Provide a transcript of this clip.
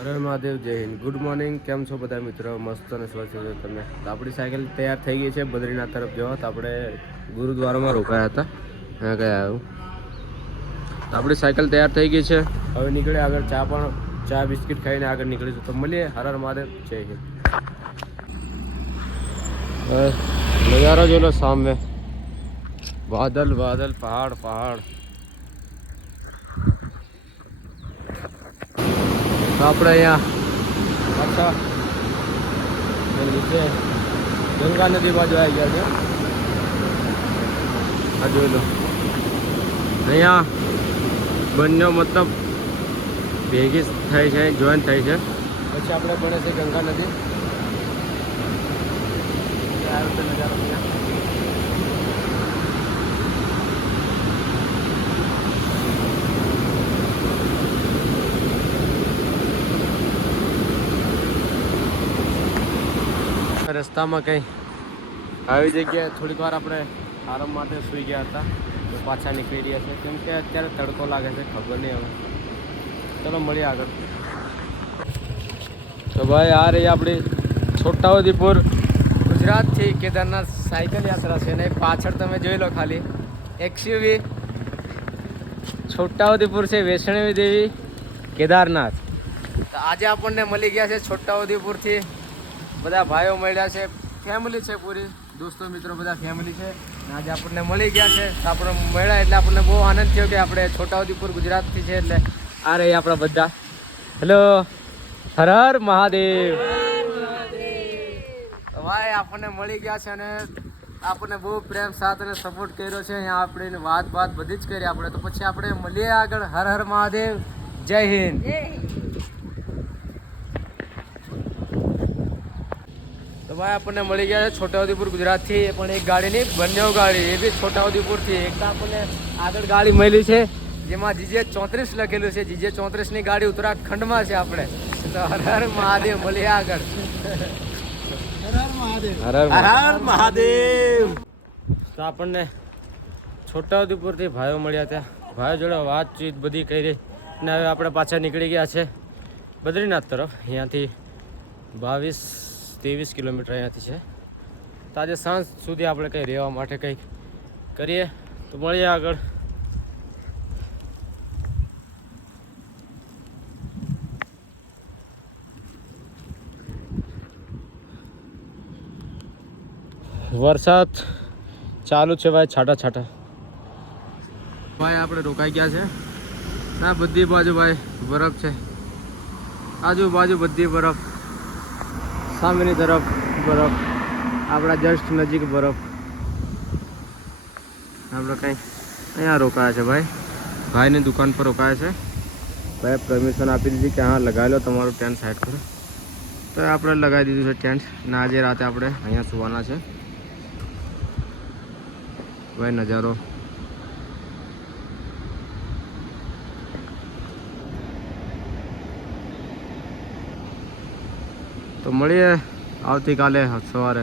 હરે મહાદેવ, જય Hind, good morning. કેમ છો બધા મિત્રો? મસ્ત અને સ્વચ્છ છો તમે? તો આપણી સાયકલ તૈયાર થઈ ગઈ છે બદ્રીનાથ તરફ જવા. તો આપણે ગુરુદ્વારામાં રોકાયા હતા, અહીંયા ગયા આવ્યું. તો આપણી સાયકલ તૈયાર થઈ ગઈ છે. હવે નીકળે આગળ, ચા બિસ્કિટ ખાઈને આગળ નીકળીશું. તો મળીએ. હર હર મહાદેવ, જય હિન્દ. નજારો જો લો સામે, બાદલ બાદલ, પહાડ પહાડ. તો આપણે અહીંયા પાછા નીચે ગંગા નદી બાજુ આવી ગયા છે. આ જોઈ લો, અહીંયા બંને મતલબ ભેગી થાય છે, જોઈન થાય છે. પછી આપણે બને છે ગંગા નદી. આવ્યો તો નજારો ત્યાં. રસ્તામાં કંઈ આવી જગ્યાએ થોડીક વાર આપણે આરામ માટે સૂઈ ગયા હતા. તો પાછા નીકળી રહ્યા છે, કેમ કે અત્યારે તડકો લાગે છે, ખબર નહીં હવે. ચલો મળીએ આગળ. તો ભાઈ આ રહી આપણી છોટાઉદેપુર ગુજરાતથી કેદારનાથ સાયકલ યાત્રા છે. ને પાછળ તમે જોઈ લો ખાલી XUV છોટાઉદેપુર છે, વૈષ્ણવી દેવી કેદારનાથ. તો આજે આપણને મળી ગયા છે છોટાઉદેપુરથી બધા ભાઈઓ મળ્યા છે, ફેમિલી છે પૂરી, દોસ્તો મિત્રો બધા ફેમિલી છે. આજે આપણને મળી ગયા છે. તો આપણે મળ્યા એટલે આપણને બહુ આનંદ થયો કે આપણે છોટાઉદેપુર ગુજરાતથી છે. એટલે આ રહી આપણા બધા. હેલો, હર હર મહાદેવ. ભાઈ આપણને મળી ગયા છે અને આપણને બહુ પ્રેમ સાથ અને સપોર્ટ કર્યો છે. અહીંયા આપણે વાત બધી જ કરી આપણે. તો પછી આપણે મળીએ આગળ. હર હર મહાદેવ, જય હિન્દ. તો ભાઈ આપણને મળી ગયા છે છોટાઉદેપુર ગુજરાતથી, પણ એક ગાડી નહીં, બંને ગાડી, એ બી છોટાઉદેપુરથી. એક તો આપણને આગળ ગાડી મળી છે જેમાં GJ34 લખેલું છે. GJ34ની ગાડી ઉત્તરાખંડમાં છે આપણે. તો હર હર મહાદેવ, મળીએ આગળ. હર હર મહાદેવ. તો આપણને છોટાઉદેપુરથી ભાઈઓ મળ્યા હતા, ભાઈઓ જોડે વાતચીત બધી કરી અને હવે આપણે પાછા નીકળી ગયા છે બદ્રીનાથ તરફ. અહીંયાથી 22-23 કિલોમીટર અહીંયાથી છે. તો આજે સાંજ સુધી આપણે કંઈ રહેવા માટે કંઈક કરીએ. તો મળીએ આગળ. વરસાદ ચાલુ છે ભાઈ, છાટા ભાઈ. આપણે રોકાઈ ગયા છે. ના, બધી બાજુ ભાઈ બરફ છે, આજુબાજુ બધી બરફ, સામેની તરફ બરફ, આપણા જસ્ટ નજીક બરફ. આપણે કંઈ અહીંયા રોકાયા છે ભાઈ, ભાઈની દુકાન પર રોકાયા છે. ભાઈ પરમિશન આપી દીધી કે હા લગાવી લો તમારું ટેન્ટ સાઈડ પર. તો આપણે લગાવી દીધું છે ટેન્ટ. ને આજે રાતે આપણે અહીંયા સુવાના છે ભાઈ. નજારો તો મળીએ આવતીકાલે સવારે.